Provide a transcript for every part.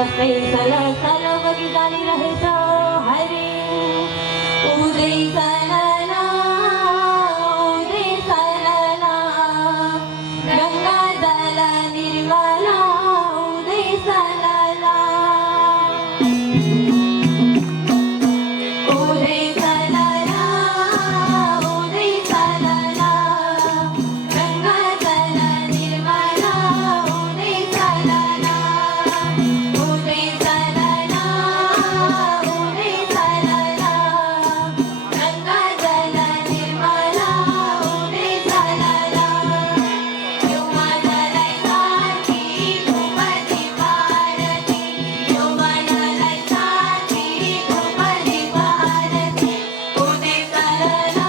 बसते सला सला बगी जानी रहे सो हरे उदय सलाला उदय सलाला गंगा जल निर्मला उदय सलाला उदय सलाला उदय सलाला गंगा जल निर्मला उदय सलाला उदय सलाला उदय सलाला गंगा जल निर्मला उदय सलाला योमानलय साची धूपदी भारती योमानलय साची धूपदी भारती उदय सलाला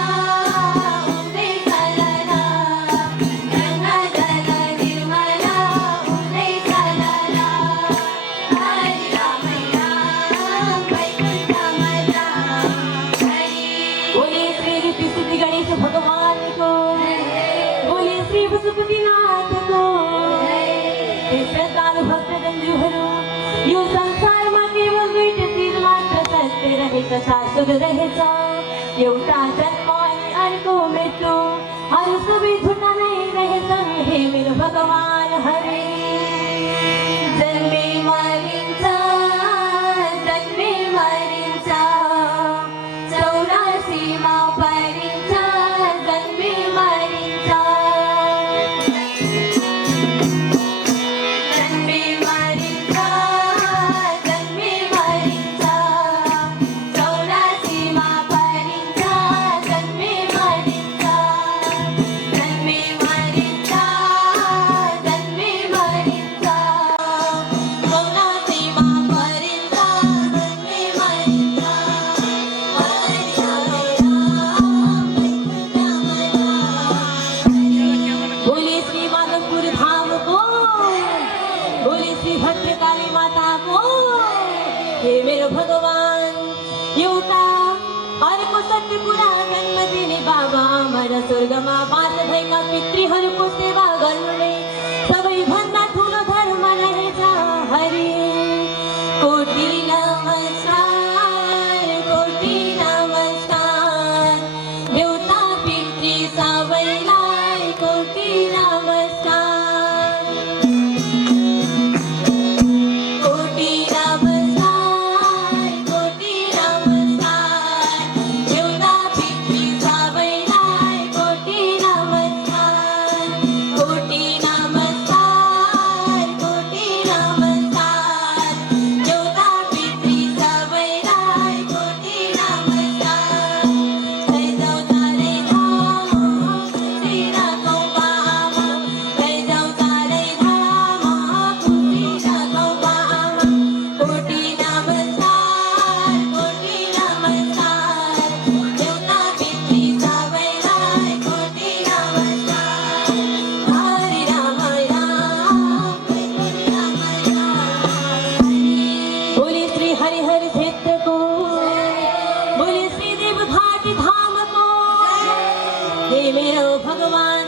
उदय सलाला गंगा जल निर्मला उदय सलाला हरि राम राम वैकुंठमला हरि बोले श्री ऋषि सिद्धि गणेश भगवान को बोले श्री पशुपतिनाथ को हे श्रद्धालु भक्तजन हरो यो संसार मा केवळ भेटतील मात्र सत्य रहे शाश्वत रहेचा एवढा जन्म आणि अर्को मृत्यू हर सभी झूठा नहीं रहे संग हे मेरे भगवान हरे जन्मे मारींचा चौरासी मापारींचा जन्मे मारींचा जन्मे मारींचा चौरासी मापारींचा जन्मे मारींचा जन्मे मारींचा चौरासी मापारींचा जन्मे मारींचा हरि राम बोले श्री माधवपुर धाम को बोले श्री भद्रकाली माता को हे मेरे भगवान एवढा अर्को सत्य पुरा जन्म दिने बाबा आम्हाला स्वर्गमा बास भएका पितृहरूको सेवा गर्नुले सबैभन्दा ठुलो धर्म रहेछ हरि कोटि नमस्कार देवता पितृ सबैलाई कोटि नमस्कार कोटि नमस्कार देवता पितृ सबैलाई कोटि नमस्कार कोटि नमस्कार देवता पितृ सबैलाई कोटि नमस्कार लैजाऊ तारै धाम खुसी राखौँ बामा लैजाऊ तारै धाम खुसी राखौँ बामा कोटि नमस्कार देवता पितृ सबैलाई कोटि नमस्कार हरि राम बोले श्री हरिहर क्षेत्र को बोले श्री देव घाटी धाम को हे मेरो भगवान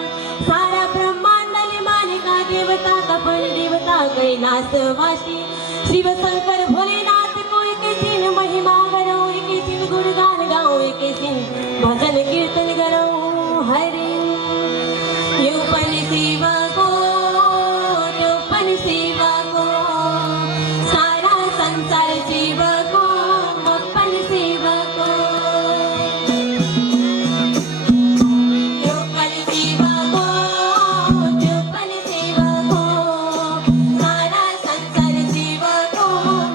सारा ब्रह्मांडले मानेका देवता का पण देवता कैलासवासी शिव शंकर भोलेनाथ को एकैछिन महिमा गरौँ एकैछिन गुणगान गाउँ एकैछिन भजन कीर्तन गरौँ हरि यो पनि शिवको त्यो पनि शिवको सारा संसार शिवको म पनि शिवको यो पनि शिवको त्यो पनि शिवको सारा संसार शिवको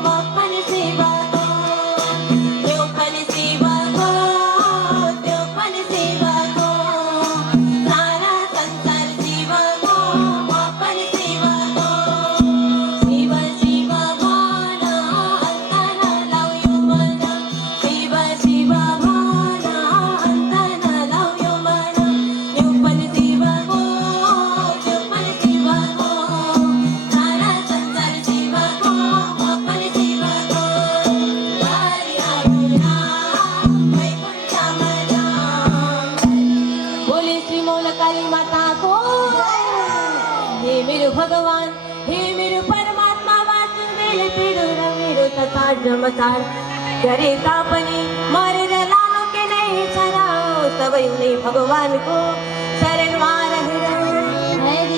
म पनि शिवको यो पनि शिवको त्यो पनि शिवको सारा संसार शिवको म पनि शिवको शिव शिव भन अन्त नलाऊ यो मन शिव शिव भन अन्त नलाऊ यो मन यो पनि शिवको त्यो पनि शिवको सारा संसार शिवको म पनि शिवको हरि राम वैकुण्ठमला बोले श्री मौलकाली माता को हे मेरो भगवान हे मेरो परमात्मा वाचन मेले पेड़ जमसार करे तापनी मारे लानो के नहीं छरा सब ने भगवान को शरण मार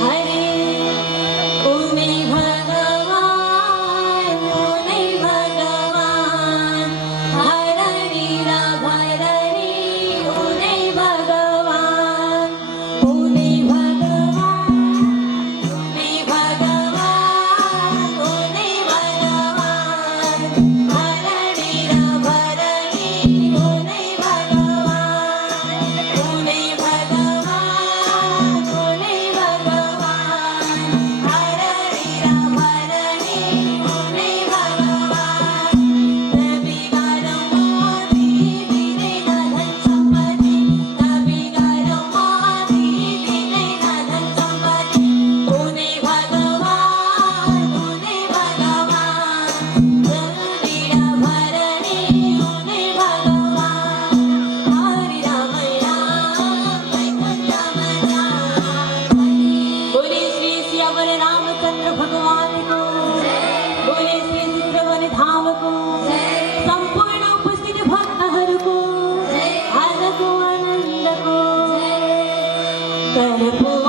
हरे उने भगवान हरणी भरणी उने भगवान उने भगवान उने भगवान उने भगवान हरणी भरणी उने भगवान उने भगवान उने भगवान हरणी भरणी उने भगवान नबी गारम मोदी दिने नाधन संपत्ती नबी गारम मोदी दिने नाधन संपत्ती उने भगवान उने भगवान जगदीरा भरणी उने भगवान हरि राम वैकुंठ बोले श्री सियावर रामचंद्र भगवान को बोले श्री चित्रवन धाम को संपूर्ण उपस्थित भक्त हर को आनंद को कर्पूर